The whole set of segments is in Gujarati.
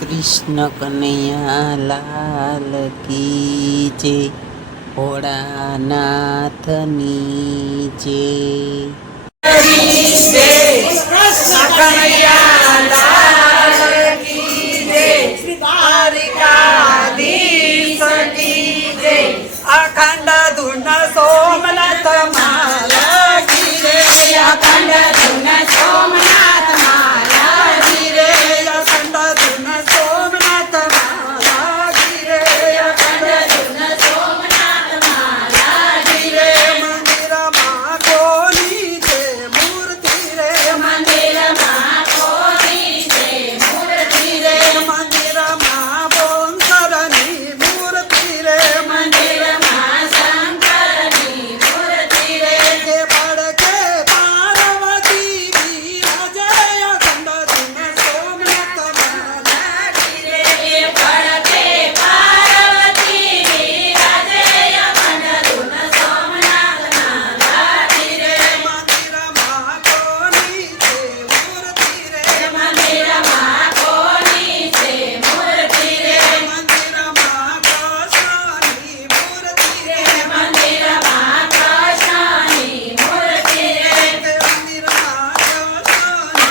કૃષ્ણ કનૈયા લાલ કી જય, ભોળાનાથની જય. કૃષ્ણ કનૈયા લાલ કી જય, શ્રી દ્વારિકાધીશ કી જય, અખંડ ધૂન સોમનાથ માલા કી રે, અખંડ ધૂન સોમનાથ માલા કી રે, અખંડ ધૂન સોમનાથ માલા કી રે, અખંડ ધૂન સોમનાથ માલા કી રે. મંદિરમાં કોની છે મૂર્તિ રે, મંદિરમાં કોની છે મૂર્તિ રે, મંદિરમાં બોંસરની મૂર્તિ રે, મંદિરમાં શંકરની મૂર્તિ રે. કે પડકે પાર્વતી બિરાજે, અખંડ ધૂન સોમનાથ માલા કી રે, કે પડકે પાર્વતી બિરાજે, અખંડ ધૂન સોમનાથ માલા કી રે. મંદિરમાં કોની છે મૂર્તિ રે, મંદિરમાં કોની છે મૂર્તિ રે, મંદિરમાં કૃષ્ણની મૂર્તિ રે, મંદિરમાં કૃષ્ણની મૂર્તિ રે, કે મંદિરમાં કૃષ્ણની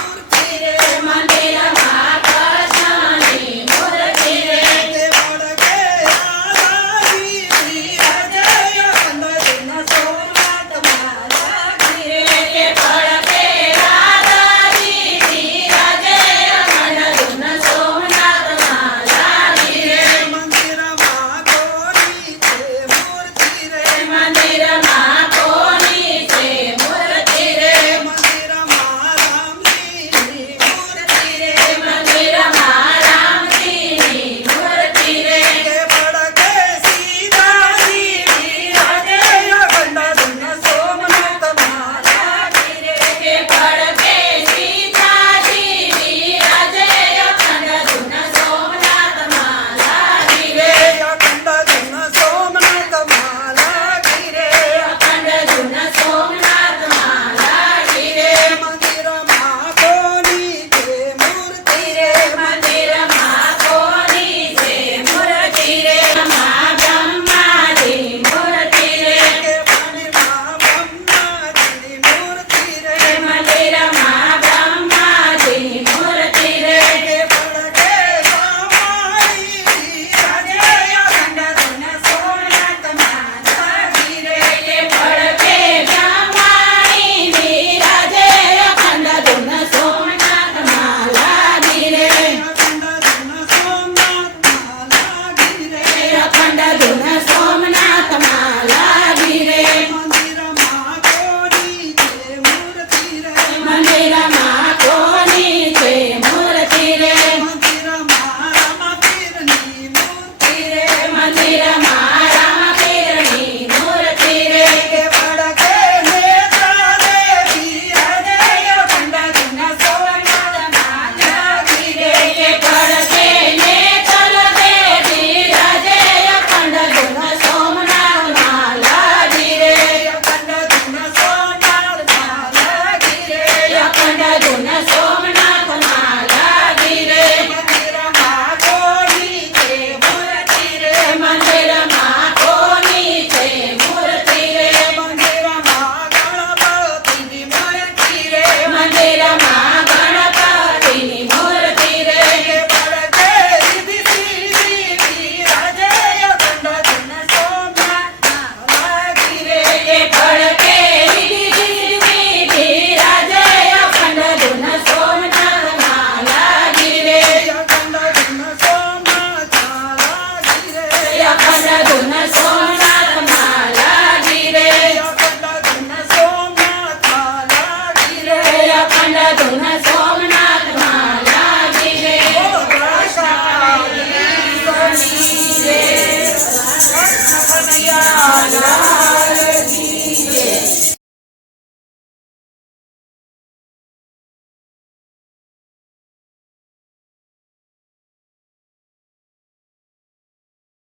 મૂર્તિ રે, મંદિરમાં કૃષ્ણની મૂર્તિ રે. કે પડકે રાધાજી બિરાજે, અખંડ ધૂન સોમનાથ માલા કી રે, કે પડકે રાધાજી બિરાજે, અખંડ ધૂન સોમનાથ માલા કી રે. મંદિરમાં કોની છે મૂર્તિ રે, મંદિરમાં કોની છે મૂર્તિ રે, મંદિરમાં રામજીની મૂર્તિ રે, મંદિરમાં રામજીની મૂર્તિ રે. કે પડકે સીતાજી બિરાજે, અખંડ ધૂન સોમનાથ માલા કી રે, કે પડકે સીતાજી બિરાજે, અખંડ ધૂન સોમનાથ માલા કી રે, અખંડ ધૂન સોમનાથ માલા કી રે, અખંડ ધૂન સોમનાથ માલા કી રે. મંદિરમાં કોની છે મૂર્તિ રે, મંદિરમાં કોની છે મૂર્તિ રે, માં બ્રહ્માજી મૂર્તિ રે, કે મંદિરમાં બ્રહ્માજી મૂર્તિ રે, મંદિરમાં બ્રહ્માજી મૂર્તિ રે. કે પડકે બ્રહ્માજી બિરાજે, અખંડ ધૂન સોમનાથ માલા કી રે, કે પડકે બ્રહ્માજી બિરાજે, અખંડ ધૂન સોમનાથ માલા કી રે, અખંડ ધૂન સોમનાથ માલા કી રે, અખંડ ધૂન સોમનાથ માલા કી રે. મંદિરમાં કોની છે મૂર્તિ રે, મંદિરમાં કોની છે મૂર્તિ રે, મંદિરમાં રામપીરની મૂર્તિ રે, મંદિરમાં રામપીરની મૂર્તિ રે. કે પડકે નેત્રદેવી બિરાજે, અખંડ ધૂન સોમનાથ માલા કી રે, કે પડકે નેત્રદેવી બિરાજે, અખંડ ધૂન સોમનાથ માલા કી રે, અખંડ ધૂન સોમનાથ માલા કી રે, અખંડ ધૂન સોમનાથ માલા કી રે. મંદિરમાં કોની છે મૂર્તિ રે, મંદિરમાં કોની છે મૂર્તિ રે, મંદિરમાં ગણપતિની મૂર્તિ રે, મંદિરમાં ગણપતિની મૂર્તિ રે. કે પડકે રિદ્ધિ સિદ્ધિ બિરાજે, અખંડ ધૂન સોમનાથ માલા કી રે, કે પડકે રિદ્ધિ સિદ્ધિ બિરાજે, અખંડ ધૂન સોમનાથ માલા કી રે, અખંડ ધૂન સોમનાથ માલા કી રે, અખંડ ધૂન સોમનાથ માલા કી રે, અખંડ ધૂન સોમનાથ માલા કી રે, અખંડ ધૂન